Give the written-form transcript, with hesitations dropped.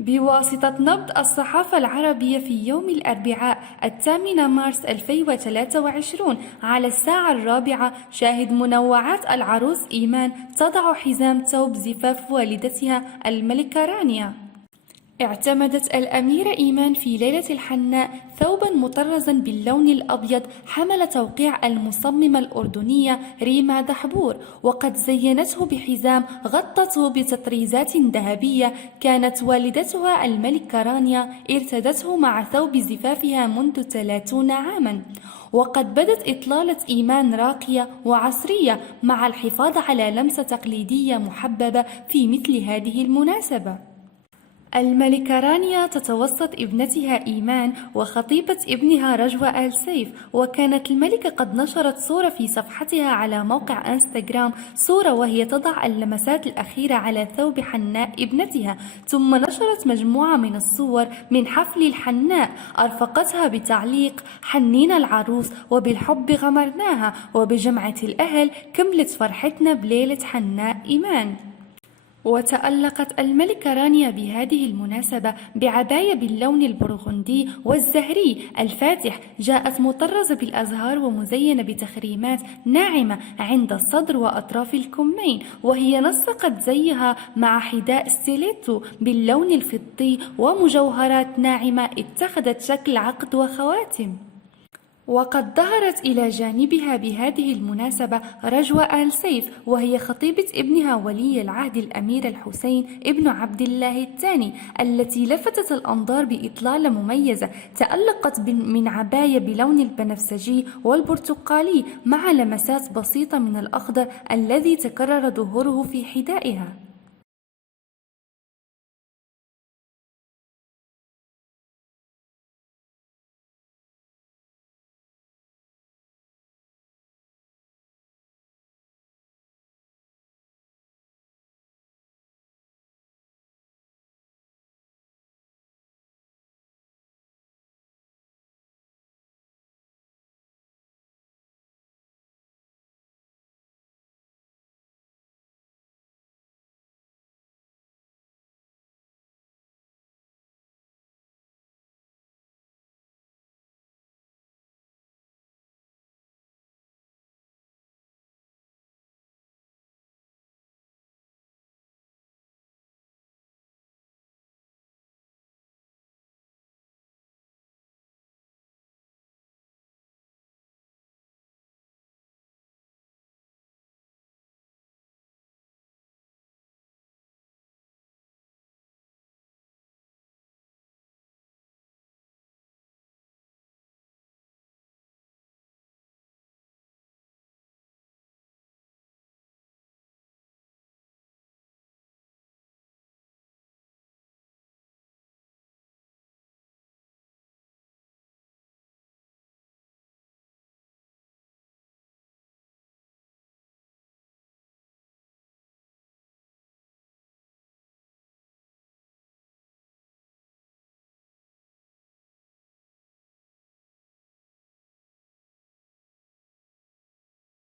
بواسطة نبض الصحافة العربية في يوم الأربعاء 8 مارس 2023 على الساعة 4، شاهد منوعات العروس إيمان تضع حزام ثوب زفاف والدتها الملكة رانيا. اعتمدت الأميرة إيمان في ليلة الحناء ثوبا مطرزا باللون الأبيض حمل توقيع المصممة الأردنية ريما دحبور، وقد زينته بحزام غطته بتطريزات ذهبية كانت والدتها الملكة رانيا ارتدته مع ثوب زفافها منذ 30 عاما. وقد بدت إطلالة إيمان راقية وعصرية مع الحفاظ على لمسة تقليدية محببة في مثل هذه المناسبة. الملكة رانيا تتوسط ابنتها إيمان وخطيبة ابنها رجوة آل سيف، وكانت الملكة قد نشرت صورة في صفحتها على موقع انستغرام، صورة وهي تضع اللمسات الأخيرة على ثوب حناء ابنتها، ثم نشرت مجموعة من الصور من حفل الحناء أرفقتها بتعليق حنينا العروس وبالحب غمرناها وبجمعة الأهل كملت فرحتنا بليلة حناء إيمان. وتألقت الملكة رانيا بهذه المناسبة بعباية باللون البرغندي والزهري الفاتح، جاءت مطرزة بالأزهار ومزينة بتخريمات ناعمة عند الصدر وأطراف الكمين، وهي نسقت زيها مع حذاء ستيليتو باللون الفضي ومجوهرات ناعمة اتخذت شكل عقد وخواتم. وقد ظهرت إلى جانبها بهذه المناسبة رجوة آل سيف، وهي خطيبة ابنها ولي العهد الأمير الحسين ابن عبد الله الثاني، التي لفتت الأنظار بإطلالة مميزة تألقت من عباية بلون البنفسجي والبرتقالي مع لمسات بسيطة من الأخضر الذي تكرر ظهوره في حذائها.